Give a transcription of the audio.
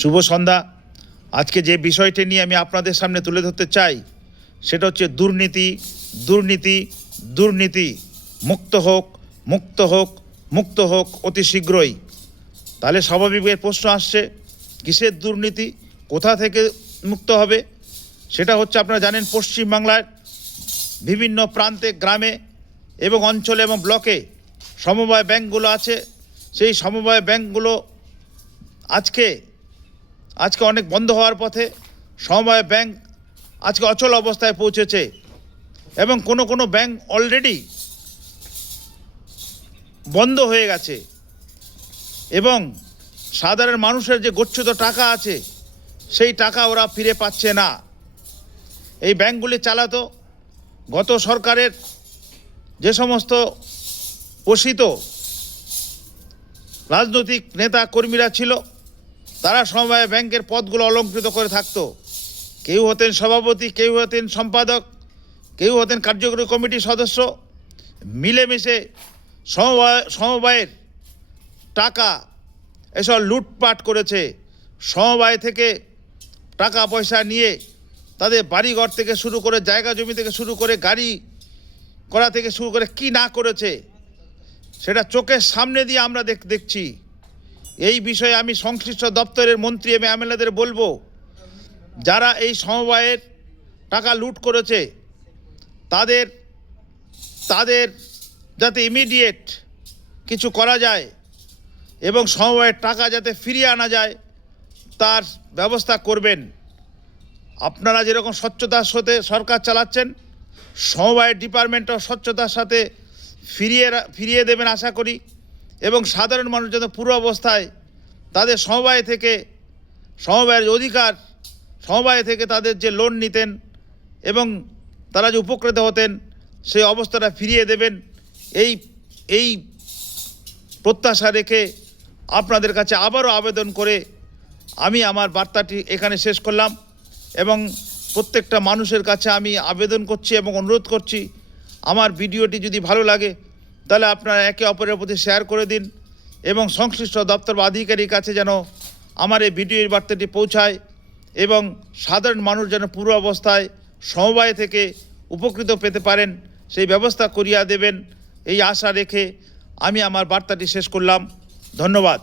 শুভ সন্ধ্যা। আজকে যে বিষয়টি নিয়ে আমি আপনাদের সামনে তুলে ধরতে চাই সেটা হচ্ছে দুর্নীতি দুর্নীতি দুর্নীতি। মুক্ত হোক মুক্ত হোক মুক্ত হোক অতি শীঘ্রই। তাহলে স্বাভাবিকের প্রশ্ন আসছে, কিসের দুর্নীতি, কোথা থেকে মুক্ত হবে? সেটা হচ্ছে, আপনারা জানেন পশ্চিমবাংলার বিভিন্ন প্রান্তে, গ্রামে এবং অঞ্চলে এবং ব্লকে সমবায় ব্যাংকগুলো আছে। সেই সমবায় ব্যাংকগুলো আজকে অনেক বন্ধ হওয়ার পথে। সমবায় ব্যাংক আজকে অচল অবস্থায় পৌঁছেছে এবং কোনো ব্যাংক অলরেডি বন্ধ হয়ে গেছে এবং সাধারণ মানুষের যে গচ্ছিত টাকা আছে সেই টাকা ওরা ফিরে পাচ্ছে না। এই ব্যাংকগুলি চালাতো গত সরকারের যে সমস্ত পোষিত রাজনৈতিক নেতা কর্মীরা ছিল, তারা সমবায় ব্যাংকের পদগুলো অলংকৃত করে থাকতো। কেউ হতেন সভাপতি, কেউ হতেন সম্পাদক, কেউ হতেন কার্যকরী কমিটির সদস্য। মিলেমিশে সমবায়ের টাকা এসব লুটপাট করেছে। সমবায় থেকে টাকা পয়সা নিয়ে তাদের বাড়িঘর থেকে শুরু করে, জায়গা জমি থেকে শুরু করে, গাড়ি করা থেকে শুরু করে কি না করেছে সেটা চোখের সামনে দিয়ে আমরা দেখছি। এই বিষয়ে আমি সংশ্লিষ্ট দপ্তরের মন্ত্রী এবং এমএলএদের বলবো, যারা এই সমবায়ের টাকা লুট করেছে তাদের যাতে ইমিডিয়েট কিছু করা যায় এবং সমবায়ের টাকা যাতে ফিরিয়ে আনা যায় তার ব্যবস্থা করবেন। আপনারা যেরকম স্বচ্ছতার সাথে সরকার চালাচ্ছেন, সমবায়ের ডিপার্টমেন্টও স্বচ্ছতার সাথে ফিরিয়ে দেবেন আশা করি। এবং সাধারণ মানুষ যাতে পুরো অবস্থায় তাদের সমবায়ের অধিকার, সমবায় থেকে তাদের যে লোন নিতেন এবং তারা যে উপকৃত হতেন সেই অবস্থাটা ফিরিয়ে দেবেন, এই প্রত্যাশা রেখে আপনাদের কাছে আবারও আবেদন করে আমি আমার বার্তাটি এখানে শেষ করলাম। এবং প্রত্যেকটা মানুষের কাছে আমি আবেদন করছি এবং অনুরোধ করছি, আমার ভিডিওটি যদি ভালো লাগে তাহলে আপনারা একে অপরের প্রতি শেয়ার করে দিন এবং সংশ্লিষ্ট দপ্তর বা আধিকারিকের কাছে যেন আমার এই ভিডিওর বার্তাটি পৌঁছায় এবং সাধারণ মানুষ যেন পুরো অবস্থায় সমবায় থেকে উপকৃত পেতে পারেন সেই ব্যবস্থা করিয়া দেবেন, এই আশা রেখে আমি আমার বার্তাটি শেষ করলাম। ধন্যবাদ।